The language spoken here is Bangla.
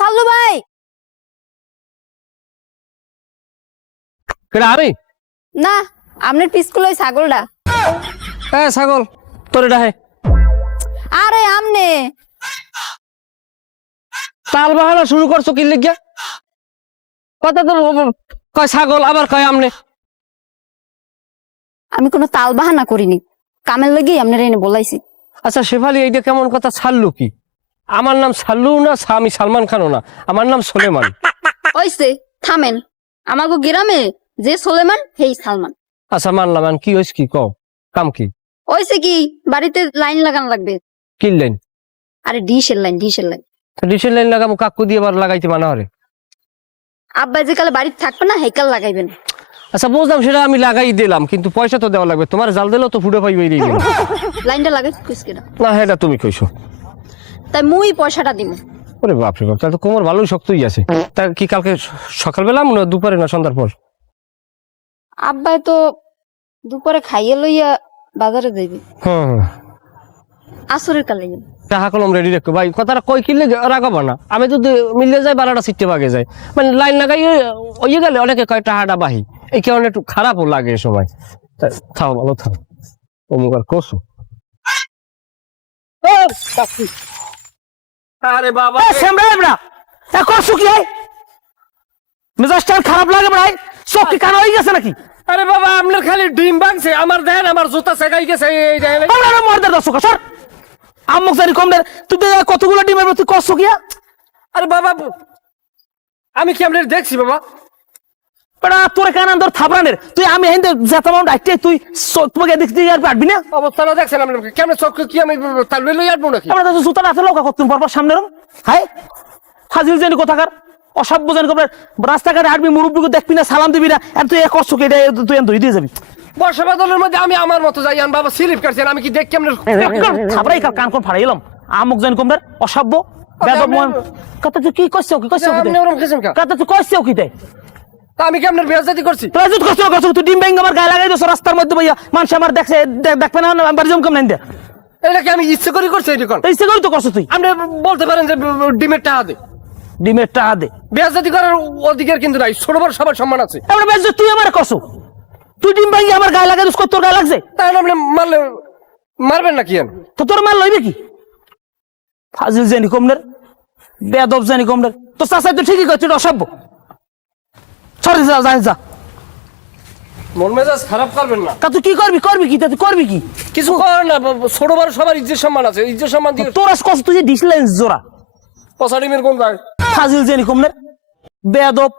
সাল্লু ভাই। কেডা আমি? না আপনার পিসকুল ওই ছাগলটা এ ছাগল তোর এটা হে। আরে আমনে। তাল বাহানা শুরু করছ কি লিখিয়া কথা তো কয় ছাগল আবার কয় আমনে? আমি কোনো তাল বাহানা করিনি। কামের লাগি আপনার এনে বলাইছি। আচ্ছা শেফালি এইটা কেমন কথা ছাড়লো কি? আমার নাম ছাড়লু না আমি সালমান খানও না। আমার নাম সোলেমান। ওইসে থামেন। আমাগো গ্রামে যে সোলেমান হেই সালমান। আচ্ছা মানলাম। কি হয়েছে কি? কও কাম কি? ওইসে কি বাড়িতে লাইন লাগান লাগবে? কিনলেন আরে ডিশের লাইন ডিশের লাইন। ডিসেল লাইন লাগাম কাকু দিয়ে আবার লাগাইতে মানা হরে। আব্বা যে কালে বাড়িতে থাকবে না হেকাল লাগাইবেন। আচ্ছা বুঝলাম সেটা আমি লাগাই দিলাম কিন্তু পয়সা তো দেওয়া লাগবে। তোমার জাল দিলেও তো ফুটে পাইবে লাইনটা লাগাই কুসকিরা না এটা তুমি কইছো। তাই মুই পয়সাটা দিব ওরে বাপরে বাপ তাহলে তো কোমর ভালোই শক্তই আছে। তা কি কালকে সকালবেলা না দুপুরে না সন্ধ্যার পর? আব্বাই তো দুপুরে খাইয়ে লইয়া বাজারে যাইবে। হ্যাঁ হ্যাঁ। আসরের কালে যাবে। টাকা কলম রেডি রাখো। ভাই কথাটা কই কিনলে রাখাবো না। আমি যদি মিললে যাই বারোটা সিটে বাগে যাই। মানে লাইন লাগাই ওই গেলে অনেকে কয় টাকাটা বাহি। এই কারণে একটু খারাপও লাগে এ সময়। তা থাও ভালো থাও। অমুক আর কসু। আরে বাবা সেমরা এবড়া এখন সুখী হয় মেজাজটা খারাপ লাগে ভাই। চোখ কি কানা হয়ে গেছে নাকি? আরে বাবা আপনার খালি ডিম ভাঙছে আমার দেন আমার জুতা সেগাই গেছে এই মর্দার দর্শক সর। আমুক জানি কম দেন। তুই কতগুলো ডিমের তুই কর কিয়া আরে বাবা আমি কি আপনার দেখছি বাবা? বড়া তোর কান আন্দর থাবরানের তুই আমি হেন্দে যেতাম ডাইতে তুই তোমাকে দেখতে আর পারবি না? অবস্থাটা দেখছেন কেমন চোখ কি আমি তার লই আসব নাকি? আমরা তো জুতা আছে লোক কত পর পর সামনে রম হাই? ফাজিল জানি কোথাকার? অসভ্য জানি কোথাকার? রাস্তাঘাটে হাঁটবি মুরব্বীকে দেখবি না সালাম দিবি না আর তুই এক কষ্ট এটা তুই ধুই দিয়ে যাবি। বর্ষা বাদলের মধ্যে আমি আমার মতো যাই আন বাবা স্লিপ কাটছেন আমি কি দেখ কেমন কান কোন ফাড়াই এলাম আমুক জানি কম অসভ্য বেদব মন কত তুই কি করছ কি করছ আপনি ওরম খেয়েছেন কা তুই কি আমি কি আপনার বেয়াজাতি করছি? তুই যদি করছ করছ তুই ডিম ব্যাঙ্গ আমার গায়ে লাগাই দিছো রাস্তার মধ্যে ভাইয়া মানুষ আমার দেখছে দেখ- দেখবে না আমার বাড়ি জমকম নাই দে। এটা কি আমি ইচ্ছে করে করছি তো ইচ্ছে করি তো করছ তুই। আপনি বলতে পারেন যে ডিমের টাকা দে। ডিমের টাকা দে। বেয়াজাতি করার অধিকার কিন্তু নাই ছোট বড় সবার সম্মান আছে। এবার বেশ তুই আমার করছ? তুই ডিম ব্যাঙ্গি আমার গায়ে লাগাই দিস তোর গায়ে লাগছে? তাহলে আপনি মারলে মারবেন না কি তো তোর মাল লইবে কি? ফাজিল জানি কমনের বেদব জানি কমনের। তো চাচাই তো ঠিকই করছিস অসভ্য। সরি যা যা যা। মন মেজাজ খারাপ করবেন না। তা তুই কি করবি করবি কি? তা তুই করবি কি? কিছু কর না ছোট বড় সবার ইজ্জত সম্মান আছে ইজ্জত সম্মান দিয়ে তোর আজ কষ্ট তুই যে ডিসলেন্স জোড়া। পচা ডিমের কোন যায় ফাজিল জেনি কমনের। বেদব